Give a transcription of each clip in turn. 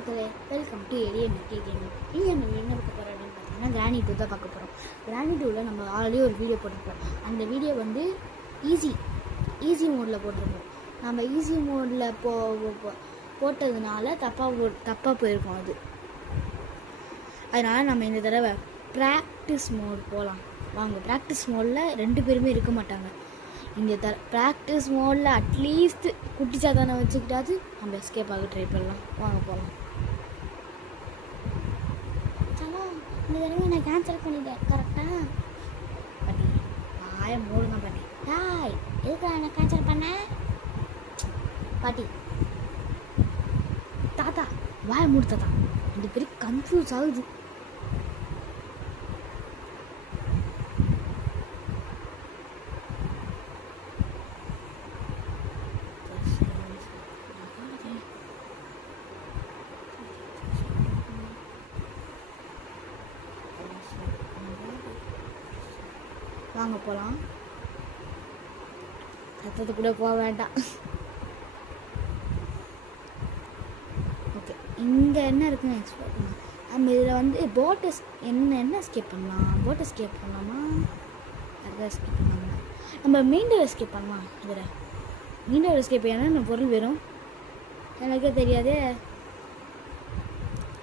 மக்களே, welcome to ADMK Gaming. இங்கே நம்ம என்ன பார்க்க போகிறோம் அப்படின்னு பார்த்தீங்கன்னா கிரானி 2 தான் பார்க்க போகிறோம். கிரானி 2ல் நம்ம ஆல்ரெடி ஒரு வீடியோ போட்டிருப்போம். அந்த வீடியோ வந்து ஈஸி மோடில் போட்டிருப்போம். நம்ம ஈஸி மோடில் போட்டதுனால தப்பாக போயிருக்கோம் அது. அதனால் நம்ம இந்த தடவை ப்ராக்டிஸ் மோட் போகலாம். வாங்க, ப்ராக்டிஸ் மோடில் 2 பேருமே இருக்க மாட்டாங்க. இந்த ப்ராக்டிஸ் மோடில் அட்லீஸ்ட் குட்டிச்சாத்தானை வச்சுக்கிட்டாது நம்ம எஸ்கேப் ஆக ட்ரை பண்ணலாம். வாங்க போகலாம். இந்த தடவை நான் கேன்சல் பண்ணிட்டேன் கரெக்டாக. பாட்டி வாய மூடுங்க பாட்டி. டாய், எதுக்கு நான் கேன்சல் பண்ணேன்? பாட்டி தாத்தா வாய மூடு தாத்தா. 2 பேரும் கன்ஃபியூஸ் ஆகுது. வாங்க போகலாம். கத்தது கூட போக வேண்டாம். ஓகே, இங்கே என்ன இருக்குன்னு எக்ஸ்ப்ளோர் பண்ணலாம். நம்ம இதில் வந்து என்ன எஸ்கேப் பண்ணலாம்? போட் எஸ்கேப் பண்ணலாமா? அதை எஸ்கேப் பண்ணலாமா? நம்ம மீண்டும் எஸ்கேப் பண்ணலாம். இதில் மீண்டும் எஸ்கேப் என்னென்ன பொருள் வரும் எனக்கே தெரியாதே.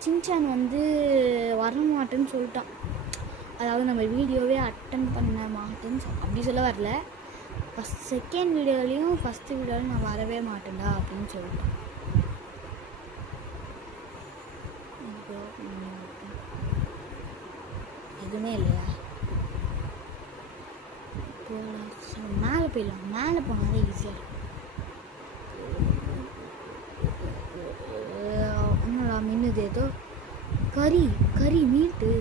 சின்சான் வந்து வரமாட்டேன்னு சொல்லிட்டான். அதாவது நம்ம வீடியோவே அட்டன் பண்ண மாட்டேன்னு அப்படி சொல்ல வரல. செகண்ட் வீடியோலையும் ஃபஸ்ட்டு வீடியோலையும் நான் வரவே மாட்டேன்டா அப்படின்னு சொல்லிட்டேன். எதுவுமே இல்லையா? மேலே போயிடலாம். மேலே போனாலே ஈஸியாக என்னடா மின்னுது? ஏதோ கறி மீட்டு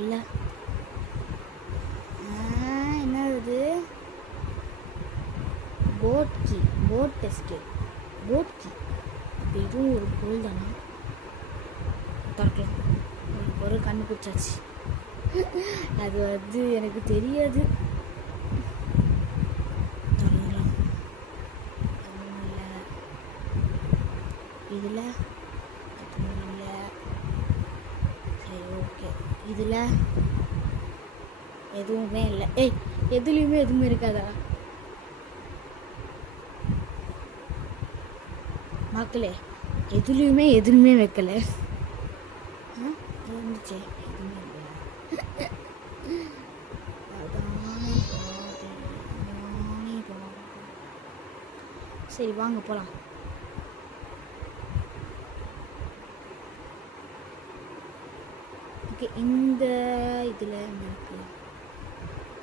இல்லை. என்னது? போட் கீ அப்போ இதுவும் ஒரு பொருள் தானே. பார்க்கலாம். ஒரு பொருள் கண்டுபிடிச்சாச்சு. அது வந்து எனக்கு தெரியாது. இதில் இல்லை. சரி, ஓகே. இதில் எதுவுமே இல்லை. எதுலேயுமே எதுவுமே இருக்காதா மக்களே? எதுவுமே வைக்கல. இருந்துச்சு, எதுவுமே இல்லை. சரி வாங்க போகலாம். ஓகே, இந்த இதில் எனக்கு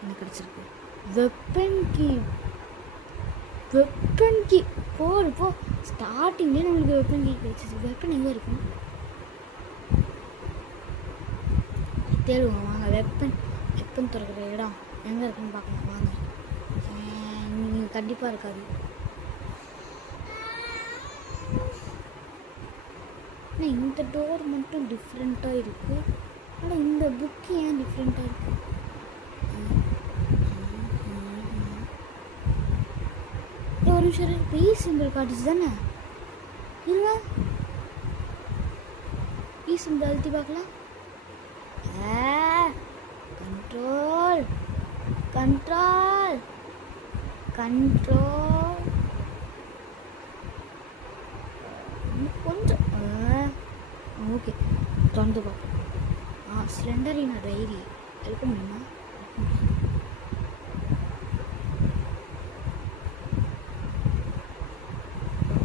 என்ன கிடச்சிருக்கு? வெப்பன் கீ போ. ஸ்டார்டிங்லேயே நம்மளுக்கு வெப்பன் கீ கிடச்சிச்சு. வெப்பன் எங்கே இருக்கும் தேடுவோம். வாங்க, வெப்பன் திறக்கிற இடம் எங்கே இருக்குன்னு பார்க்கலாம். வாங்க. நீங்கள் கண்டிப்பாக இருக்காது. ஆனால் இந்த டோர் மட்டும் டிஃப்ரெண்ட்டாக இருக்குது. ஆனால் இந்த புக்கு ஏன் டிஃப்ரெண்ட்டாக இருக்குது? ஒரு நிமிஷம், பீ சிம்பிள் காட்டுச்சு தானே. இருங்க, பீ சிம்பிள் அழுத்தி பார்க்கலாம். கண்ட்ரோல் கொஞ்சம் ஓகே. திறந்து பார்ப்போம். ஸ்லெண்டரினா டைரி எடுக்க முடியுமா?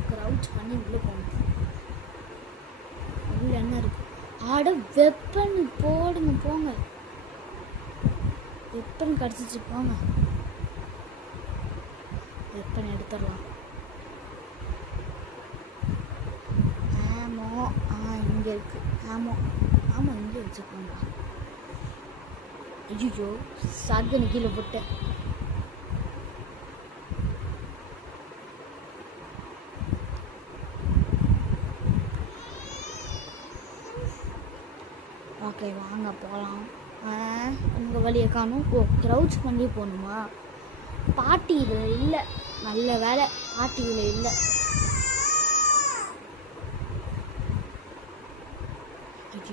க்ரௌச் பண்ணி உள்ளே போகணும். உள்ள என்ன இருக்கு? ஆட வெப்பன் போடுங்க, போங்க. வெப்பன் கிடச்சிச்சு, போங்க. வெப்பன் எடுத்துடலாம். ஆமோ இங்கே இருக்கு. ஆமாம் இங்கே வச்சுக்கோங்க. ஐயோ, சார்கனி கீழே போட்டேன். ஓகே, வாங்க போகலாம். உங்கள் வழியை காணும். க்ரௌச் பண்ணி போகணுமா? பாட்டி இதில் இல்லை. நல்ல வேலை பாட்டி இதில் இல்லை.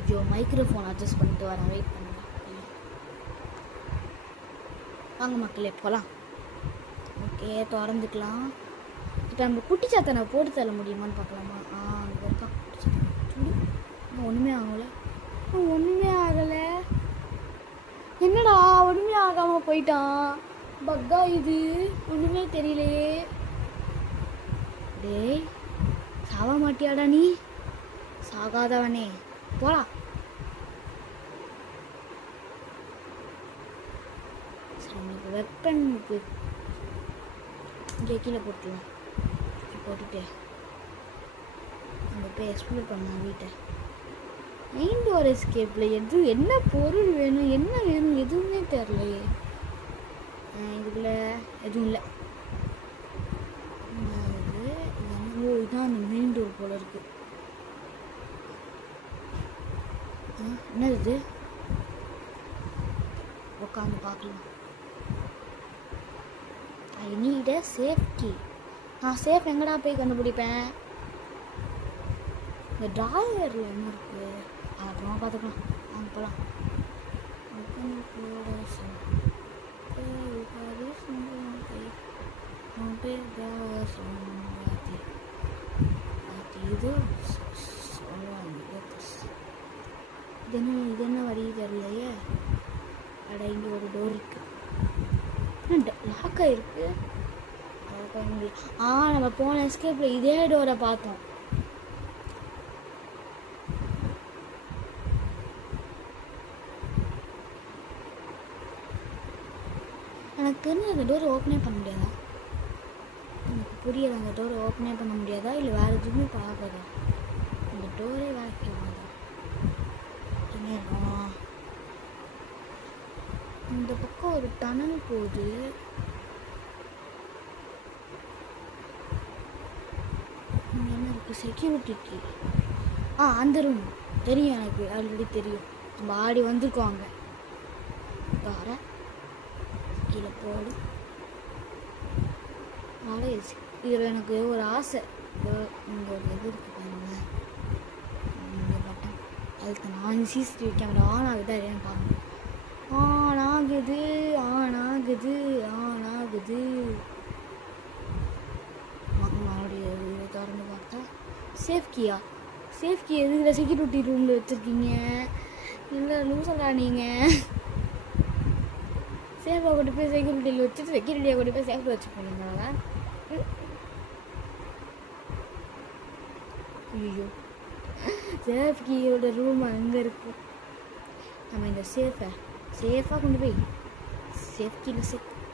ஐயோ மைக்ரோஃபோன் அட்ஜஸ்ட் பண்ணிட்டு வரேன், வெயிட் பண்ணுங்க. வாங்க மக்களே போகலாம். ஓகே திறந்துக்கலாம். இப்போ நம்ம குட்டி சாத்தனை போட்டு தர முடியுமான்னு பார்க்கலாமா? அங்கே இருக்கா குட்டி சாத்தனை. ஒன்றுமே ஆகலை, ஒன்றுமே ஆகலை. என்னடா ஒன்றுமே ஆகாமல் போயிட்டான். பக்கா இது ஒன்றுமே தெரியலையே. டேய் சாவ மாட்டியாடா நீ? சாகாதவனே போலாம். சரி உங்களுக்கு வெப்பனுக்கு இங்கே கீழே போட்டுலாம். போட்டுட்டு அங்கே போய் எக்ஸ்ப்ளோர் பண்ணலாம் வீட்டை. இன்டோர் எஸ்கேப்பில் என்ன பொருள் வேணும், என்ன வேணும் எதுவுமே தெரிலையே. இதுக்குள்ள எதுவும் இல்லை. இதுதான் அந்த மெயின் டோர் போல இருக்கு. என்னது இது? உட்காந்து பார்க்கலாம். I need a safe key. நான் சேஃப் எங்கடா போய் கண்டுபிடிப்பேன்? இந்த ட்ராயரில் என்ன இருக்கு அப்புறமா பார்த்துக்கலாம். வாங்க போகலாம். இது என்ன வழி தெரியலையே. அட இங்கே ஒரு டோர் இருக்கு, லாக் ஆயிருக்கு. நம்ம போன எஸ்கேப்ல இதே டோரை பார்த்தோம். எனக்கு தெரிஞ்சு அந்த டோரை ஓப்பனே பண்ண முடியாதா? எனக்கு புரியல. அந்த டோரை ஓப்பனே பண்ண முடியாதா இல்லை வேறு எதுவுமே பார்க்காதா? அந்த டோரே வேலைக்காதா? என்ன இருக்கும்? இந்த பக்கம் ஒரு டனல் போகுது. இங்கே என்ன இருக்குது? செக்யூரிட்டிக்கு அந்த ரூம் தெரியும், எனக்கு ஆல்ரெடி தெரியும். நம்ம ஆடி வந்திருக்கோம் அங்கே. வர கீழே போடு. இதில் எனக்கு ஒரு ஆசை. இங்கே ஒரு இது இருக்குது பாருங்க, இங்கே பட்டன் அதுக்கு நான் சிசிடிவி கேமரா ஆன் ஆகுதா இல்லைன்னு பார்க்கணும். ஆன் ஆகுது, ஆன் ஆகுது, ஆன் ஆகுது. மறுபடியும் திறந்து பார்த்தா சேஃப் கீயா? சேஃப் கீ எதுக்குல செக்யூரிட்டி ரூமில் வச்சுருக்கீங்க? இல்லை லூசலா நீங்கள்? சேஃபாக கொண்டு போய் செக்யூரிட்டியில் வச்சுட்டு செக்யூரிட்டியை கொண்டு போய் சேஃபாக வச்சு போனீங்களா? ஐயோ சேஃப் கீயோட ரூம் அங்கே இருக்கும். நம்ம இந்த சேஃபாக கொண்டு போய் சேஃப் கீயில்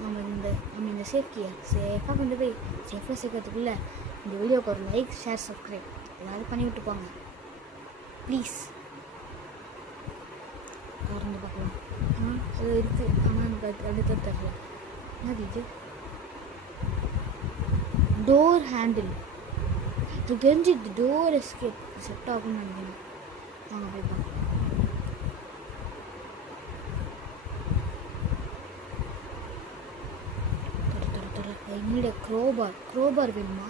நம்ம இந்த சேஃப் கீயை சேஃபாக கொண்டு போய் சேஃபாக சேர்க்கறதுக்குள்ள இந்த வீடியோக்கு ஒரு லைக், ஷேர், சப்ஸ்கிரைப் ஏதாவது பண்ணி விட்டு போங்க ப்ளீஸ். திறந்து பார்க்கலாம். அது இருக்குது, ஆனால் எனக்கு அடுத்த தெரில. என்னது இது? Door handle. இது தெரிஞ்சு இது டோர் எஸ்கேப் செட் ஆகும்னு நினைக்கிறேன். வாங்க போய் பார்க்கலாம். என்னோட க்ரோபார் வேணுமா?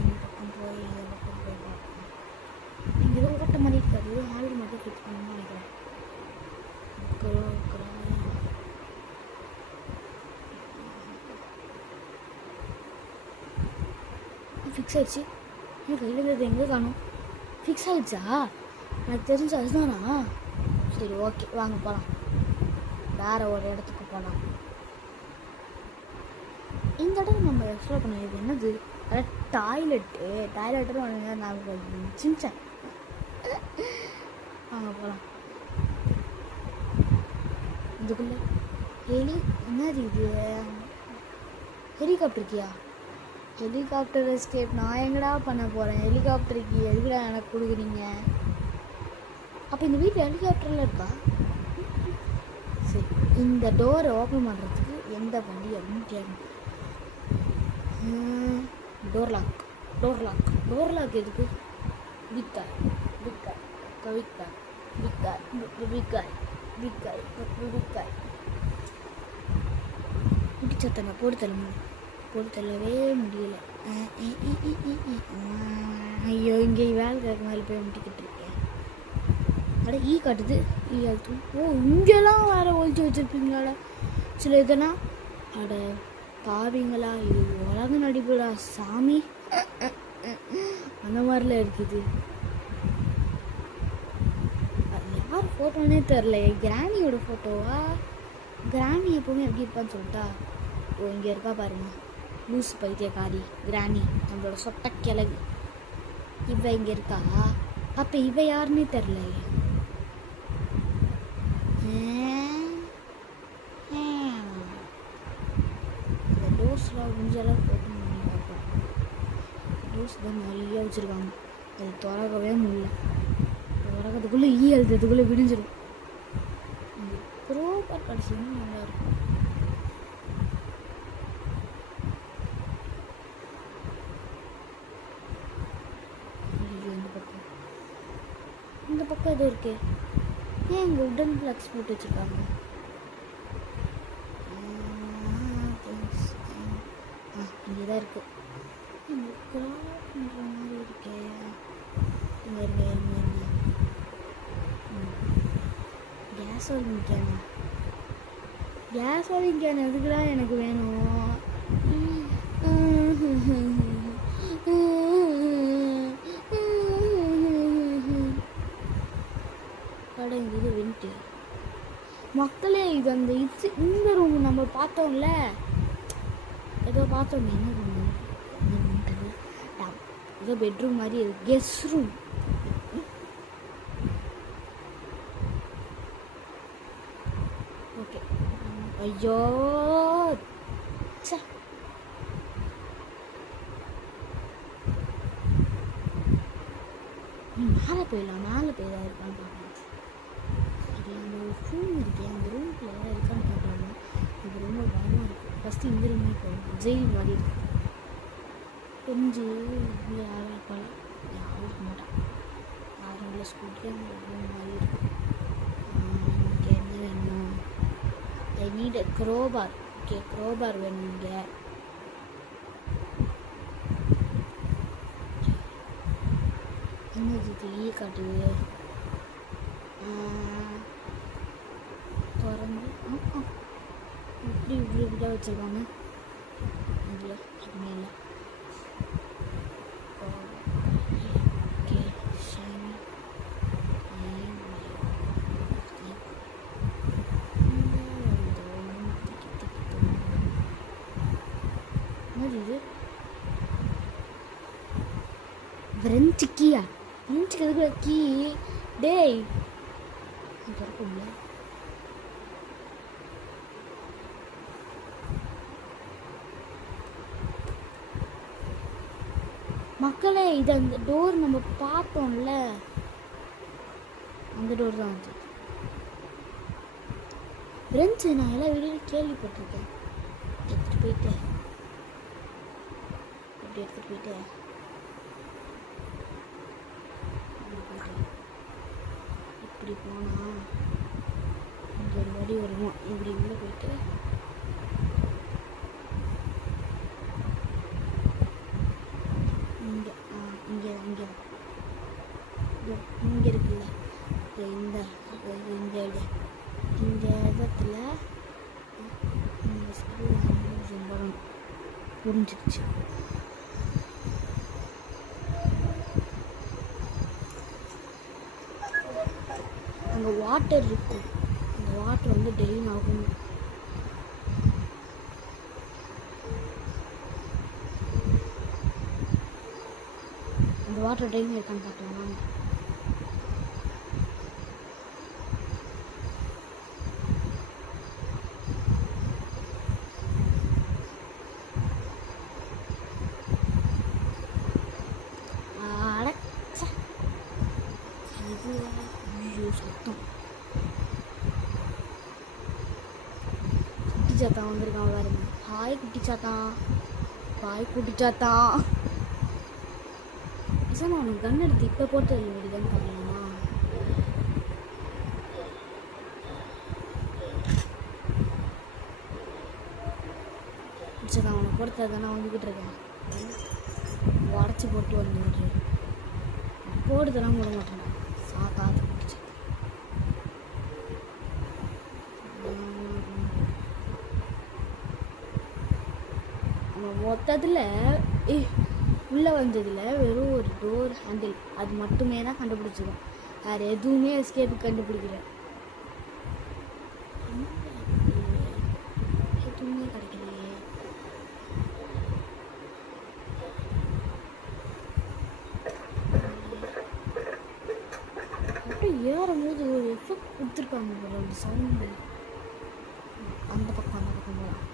இந்த பக்கம் போய் பார்க்கலாம். இங்கே ஏதோ ஓட்ட மாதிரி இருக்காது, ஆல்ரெடி மட்டும் ஃபிக்ஸ் பண்ணணும்னு நினைக்கிறேன். ஃபிக்ஸ் ஆயிடுச்சு. எனக்கு கையில் இருந்தது எங்கே காணும்? ஃபிக்ஸ் ஆகிடுச்சா? எனக்கு தெரிஞ்சு அதுதானா? சரி ஓகே வாங்க போகலாம். வேறு ஒரு இடத்துக்கு போகலாம். இந்த இடம் நம்ம எக்ஸ்ப்ளோர் பண்ணியது என்னது? அதாவது டாய்லெட்டுன்னு ஒன்று நான் சின்ச்சேன். வாங்க போகலாம். இதுக்குள்ளே என்னது இது? ஹெலிகாப்டருக்கியா? ஹெலிகாப்டர் எஸ்கேப் நான் எங்கடா பண்ண போகிறேன்? ஹெலிகாப்டருக்கு எதுக்குடா எனக்கு கொடுக்குறீங்க? அப்போ இந்த வீட்டில் ஹெலிகாப்டரில் இருக்கா? சரி, இந்த டோரை ஓப்பன் பண்ணுறதுக்கு எந்த வண்டி அப்படின்னு கேட்கணும். டோர் லாக் எதுக்கு? விக்காய் முடிச்சத்தனை போட்டு தள்ளவே முடியல. ஐயோ இங்கே வேலை கேட்க மேலே போய் முட்டிக்கிட்டு இருக்கேன். அட ஈ காட்டுது, ஈ காட்டு. ஓ இங்கெல்லாம் வேற ஒழிச்சு வச்சுருப்பீங்களாடா சில இதெல்லாம். அட பாவீங்களா, இது உலக நடிப்புடா சாமி. அந்த மாதிரிலாம் இருக்குது. யார் ஃபோட்டோன்னே தெரில. கிராணியோட ஃபோட்டோவா? கிராணி எப்போவுமே எப்படி இருப்பான்னு சொல்லிட்டா. ஓ இங்கே இருக்கா பாருங்க, லூஸ் பைத்தியக்காரி கிராணி, நம்மளோட சொட்ட கிழவி. இவ இங்கே இருக்கா. அப்போ இவ யாருன்னே தெரில. இந்த டோர்ஸ்லாம் முடிஞ்சளவு ஓப்பன் பண்ணி பார்ப்போம். டோர்ஸ் தான் நிறைய வச்சுருக்காங்க, அது திறக்கவே முடியல. திறக்கிறதுக்குள்ளே ஈ எழுதுறதுக்குள்ளே விடிஞ்சிடும். ப்ரோப்பர் படிச்சதுன்னா நல்லாயிருக்கும். இந்த பக்கம் எதுவும் இருக்கு. ஏன் இங்கே உடன் ஃப்ளக்ஸ் போட்டு வச்சுருக்காங்க? இங்கே தான் இருக்கு. பண்ணுற மாதிரி இருக்கே. இங்கே இருங்க இருங்க இருங்க. கேஸ் ஓலிங் கேனா? கேஸ் ஓலிங் கேன் எதுக்குலாம் எனக்கு வேணும்? இது வெண்ட்டு மக்களே. இது அந்த இந்த ரூம் நம்ம பார்த்தோம்ல, ஏதோ பார்த்தோம். என்ன ரூம்? ஏதோ பெட்ரூம் மாதிரி இருக்கு. Guest room. ஓகே. ஐயோ மேலே போயிடலாம். மேலே போய் தான் இருக்கான்னு பார்க்கலாம். அந்த ஒரு ரூம் இருக்கேன், அந்த ரூமுக்குள்ள ஏதாவது இருக்கான்னு பார்க்கலாமா? இது ரொம்ப பயமாக இருக்குது. ஃபஸ்ட்டு இந்த ரூமே போகணும். ஜெயில் மாதிரி இருக்குது. கொஞ்சம் இங்கே யாரும் இருப்பாள், யாரும் இருக்க மாட்டான். யாரும் இல்லை. ஸ்கூலுக்கே அந்த ரூம் மாதிரி இருக்குது. இங்கே என்ன வேணும்? I need crowbar. Okay crowbar வேணும். இங்கே என்னது இது? ஈ காட்டுது. திறந்து இப்படி இப்படி இப்படிதான் வச்சுருக்காங்க. இல்லை எதுவுமே இல்லை. ஓகே ஷைனி. என்னது இது? ஃப்ரெஞ்சு கீயா? ஃப்ரெஞ்சுக்கு எதுக்குள்ள கீ? டேய் திறக்கும்ல. மக்களே இது அந்த டோர் நம்ம பார்த்தோம்ல, அந்த டோர் தான் வந்து ஃப்ரெண்ட்ஸு. நான் எல்லா வீடியோலையும் கேள்விப்பட்டிருக்கேன். எடுத்துகிட்டு போயிட்டு இப்படி எடுத்துகிட்டு போயிட்டு இப்படி போனால் இங்கே ஒரு வழி வருவோம். இப்படி உள்ளே போயிட்டு இங்கே இங்கே இங்கே இங்கே இருக்குல்ல, இந்த இந்த இந்த இடத்துல இந்த ஸ்க்ரூ ரொம்ப புரிஞ்சிடுச்சு. அங்கே வாட்டர் இருக்கும். அந்த வாட்டர் வந்து டெய்லியும் ஆகும். அந்த வாட்டர் டெய்லியும் இருக்கான்னு பார்க்கலாம் வாங்க. சத்தம். குட்டி சாத்தான் வந்திருக்கான் பாருங்க. ஹாய் குட்டி சாத்தான். பாய் குட்டி சாத்தான். சார் அவனுக்கு கன் எடுத்து இப்போ போட்டு வேண்டியதுன்னு பார்க்கலாமா? குட்டி சாத்தான் அவனை பொறுத்த தானே வந்துக்கிட்டு இருக்கேன். உடச்சி போட்டு வந்துக்கிட்டு போடுதெல்லாம் விட மாட்டேன் சாத்தாது பிடிச்சி. மொத்தத்தில் உள்ளே வந்ததில் வெறும் ஒரு டோர் ஹேண்டில் அது மட்டுமே தான் கண்டுபிடிச்சிடும். வேறு எதுவுமே எஸ்கேப்பு கண்டுபிடிக்கல. எதுவுமே கிடைக்கலையே. அப்படியே ஏறும்போது ஒரு எஃபெக்ட் கொடுத்துருக்காங்க போல ஒரு சவுண்டு. அந்த பக்கம் போகலாம்.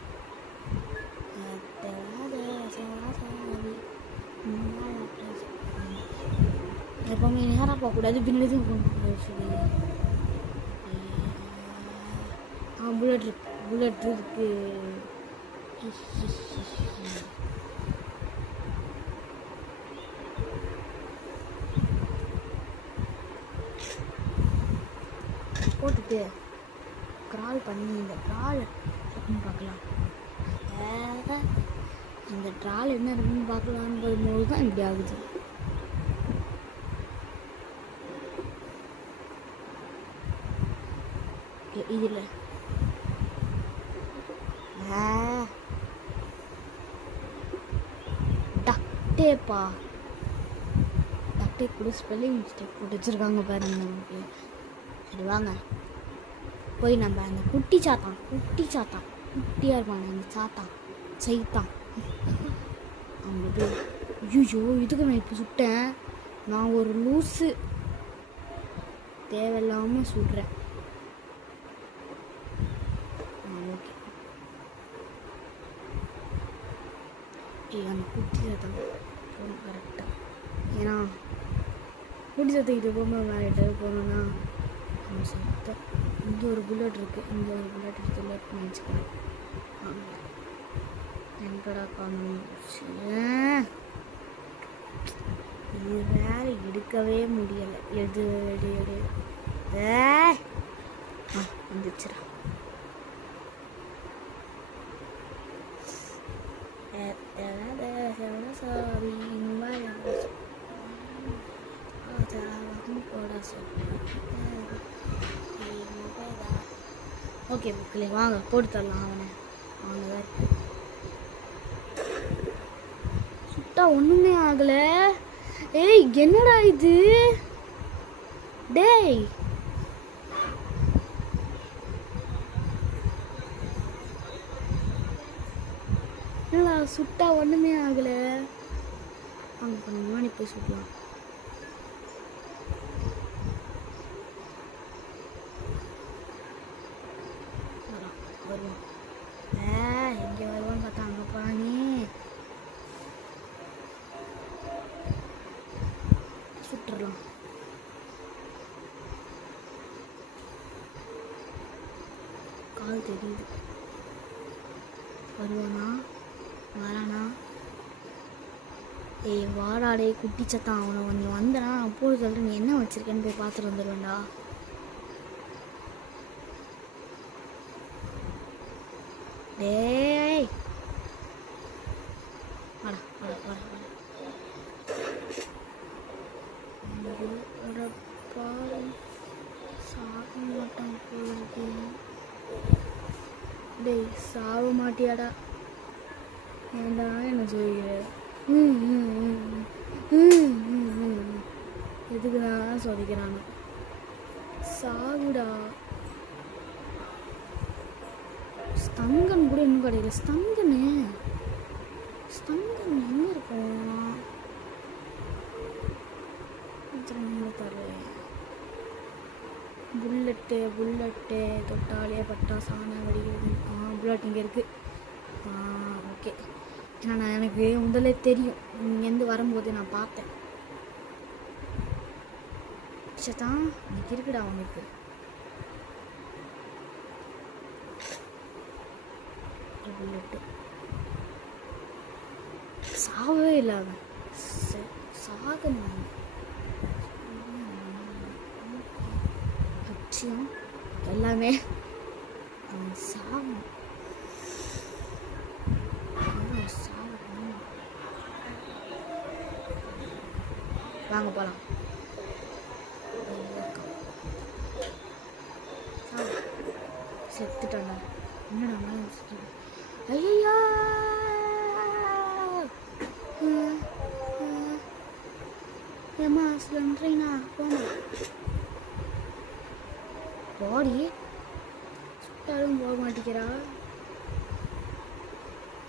எப்பவுமே நேராக போகக்கூடாது, பின்னாடி தான் போகணும் சொல்லி. புல்லட் இருக்கு. போட்டுட்டு கிரால் பண்ணி இந்த ட்ரால் இருக்குன்னு பார்க்கலாம். இந்த ட்ரால் என்ன இருக்குன்னு பார்க்கலான்னு போது தான் இப்படி ஆகுது. இதில் டக்டேப்பா, டக்டேப் கூட ஸ்பெல்லிங் மிஸ்டேக் போட்டு வச்சுருக்காங்க பாருங்க நமக்கு. சரி வாங்க போய் நம்ம அந்த குட்டி சாத்தான் குட்டியாக இருப்பாங்க அந்த சைத்தான் அவங்க. ஐயோ இதுக்கு நான் இப்போ சுட்டேன். நான் ஒரு லூஸு, தேவையில்லாமல் சுடுறேன். ஓகே அந்த குட்டி சாத்தான் போகணும் கரெக்டாக. ஏன்னா குட்டி சாத்திக்கிட்டு போகும்போது மேலே போகணுன்னா நம்ம சத்தம். இங்கே ஒரு புல்லட் இருக்குது, இங்கே ஒரு புல்லட் எடுத்து லோட் பண்ணி வச்சுக்கலாம். எங்கடா காணும் இது வேற எடுக்கவே முடியலை. எடு வந்துச்சுடா. ஓகே மக்களே வாங்க போட்டு தரலாம். அவனை வாங்க சுட்டா ஒன்றுமே ஆகலை. ஏய் என்னடா இது? டேய் என்னடா சுட்டா ஒன்றுமே ஆகலை. வாங்க கொஞ்சம் முன்னாடி போய் சுட்டலாம். வருவோம். எங்கே வருவான்னு பார்த்தா அங்கே போகிறானே. சுட்டுடலாம். கால் தெரியுது. வருவானா வரானா? ஏய் வாடாடே குட்டி சத்தான். அவனை கொஞ்சம் வந்தனா அப்போது சொல்லிட்டு நீ என்ன வச்சிருக்கேன்னு போய் பார்த்துட்டு வந்துடுவேன்டா. டேய் வாடா சாக மாட்டான் போயிருக்கு. டேய் சாக மாட்டியாடா? ஏண்டா என்ன சொல்லிக்கிற? எதுக்கு தான் சொல்லிக்கிறானு? சாகுடா. ஸ்தங்கன் கூட இன்னும் கிடையாது. ஸ்தங்கன் எங்கே இருக்கும்? புல்லட்டு தொட்டாலே பட்டா சாண வடிகிறது. புல்லட் இங்கே இருக்குது. ஓகே ஏன்னா எனக்கு முதல்ல தெரியும். இங்கேருந்து வரும்போது நான் பார்த்தேன். சத்தான் இன்னைக்கு இருக்குடா அவனுக்கு. புல்லட்டு சாகவே இல்லை. அவன் சாகணும். லட்சியம் எல்லாமே அவன் சாகணும். வாங்க போகலாம். செத்துட்டாங்க. என்னடா ஐயா ஏமா சொல்றீங்களா போங்க. பாடி சுட்டாலும் போக மாட்டேங்கிறா.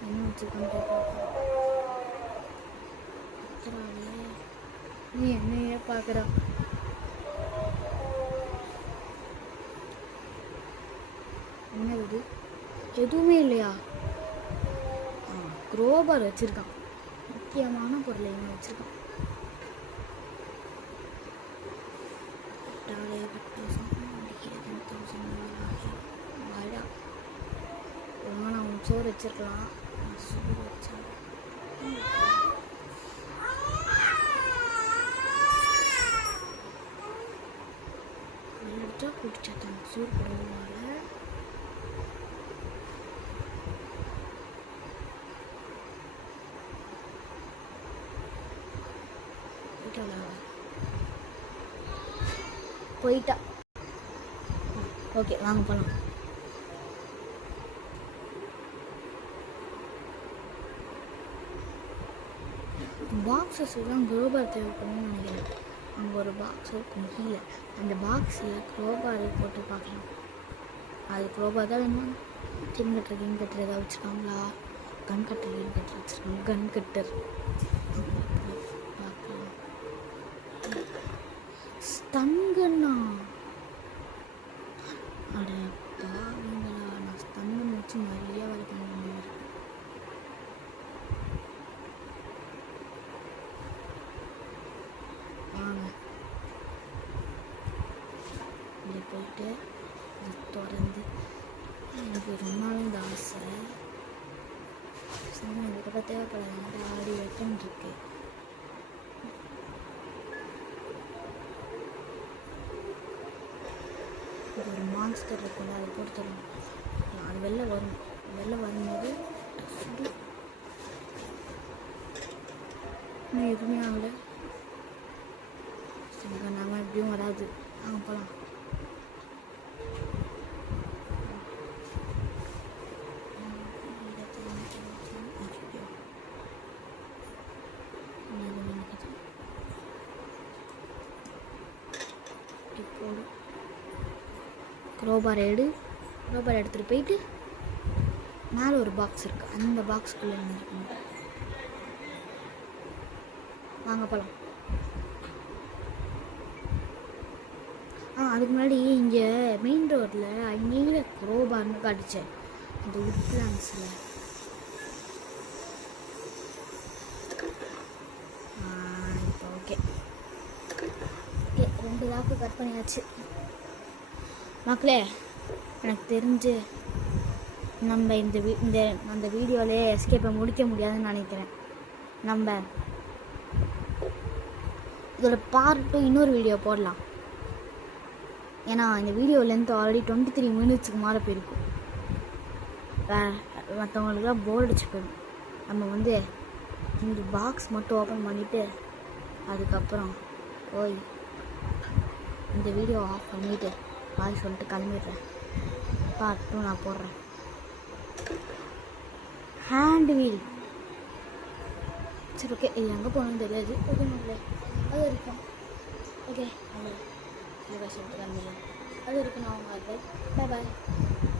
என்ன வச்சுக்கொண்டு நீ என்னையே பார்க்குறா. என்ன இது எதுவுமே இல்லையா? குரோபார் வச்சுருக்கான். முக்கியமான பொருளை என்ன வச்சுருக்கான்? அவன் சோறு வச்சிருக்கலாம். சோறு வச்சா எடுத்தா குடிச்சா தான் சோறு போடுறதுனால போயிட்டா. ஓகே வாங்க போகலாம். பாக்ஸஸ் எல்லாம் குரோபார் தேவைப்படும்னு நினைக்கிறேன். அங்கே ஒரு பாக்ஸ் இருக்கும் கீழே. அந்த பாக்ஸில் குரோபார் போட்டு பார்க்கலாம். அது குரோபார் தான் வேணுமா? கிங் கட்டர் ஏதாவது வச்சுருக்காங்களா? கன் கட்டர் வச்சுருக்காங்க. கன் கட்டர் பார்க்கலாம். ஸ்டன்கண்ணா அட பாவங்களா, நான் ஸ்டங்கன் வச்சு நிறைய வேலை பண்ண முடியாது. வாங்க இப்படி போயிட்டு இது திறந்து எனக்கு ரொம்ப நாளும் இந்த ஆசை சமயம் இதுக்கப்புறம் தேவைப்படாது. ஆடி வெப்பன் இருக்கு. இது ஒரு மான்ஸ்டர் இருக்குல்ல, அதை போட்டு தரணும். அது வெளில வரும்போது இன்னும் எதுவுமே ஆகலை. நம்ம எப்படியும் வராது. போகலாம். குரோபார் எடுத்துகிட்டு போயிட்டு மேலே ஒரு பாக்ஸ் இருக்குது. அந்த பாக்ஸுக்குள்ளே என்ன இருக்கணும்? வாங்க போகலாம். அதுக்கு முன்னாடி இங்கே மெயின் ரோட்டில் அங்கேயே குரோபார்னு காட்டுச்சேன். அந்த உட் பிளான்ஸில் இப்போ ஓகே 2 லாக்கு கட் பண்ணியாச்சு. மக்களே, எனக்கு தெரிஞ்சு நம்ம அந்த வீடியோவிலே எஸ்கேப்பை முடிக்க முடியாதுன்னு நினைக்கிறேன். நம்ம இதோட பார்ட் 2 இன்னொரு வீடியோ போடலாம். ஏன்னா இந்த வீடியோ லென்த் ஆல்ரெடி 23 மினிட்ஸுக்கு மேலே போயிருக்கும். மற்றவங்களுக்குலாம் போர் அடிச்சு போயிடும். நம்ம இந்த பாக்ஸ் மட்டும் ஓப்பன் பண்ணிவிட்டு அதுக்கப்புறம் போய் இந்த வீடியோ ஆஃப் பண்ணிவிட்டு பாய் சொல்லிட்டு கிளம்பிடுறேன். பார்ட் 2 நான் போடுறேன். ஹேண்ட் வீல் சரி ஓகே. இது எங்கே போகணும்னு தெரியாது. ஓகே மக்களே, அது இருக்கும். ஓகே சொல்லிட்டு கிளம்பிடுறேன். அது இருக்கு. நான் அவங்க பாய் பாய்.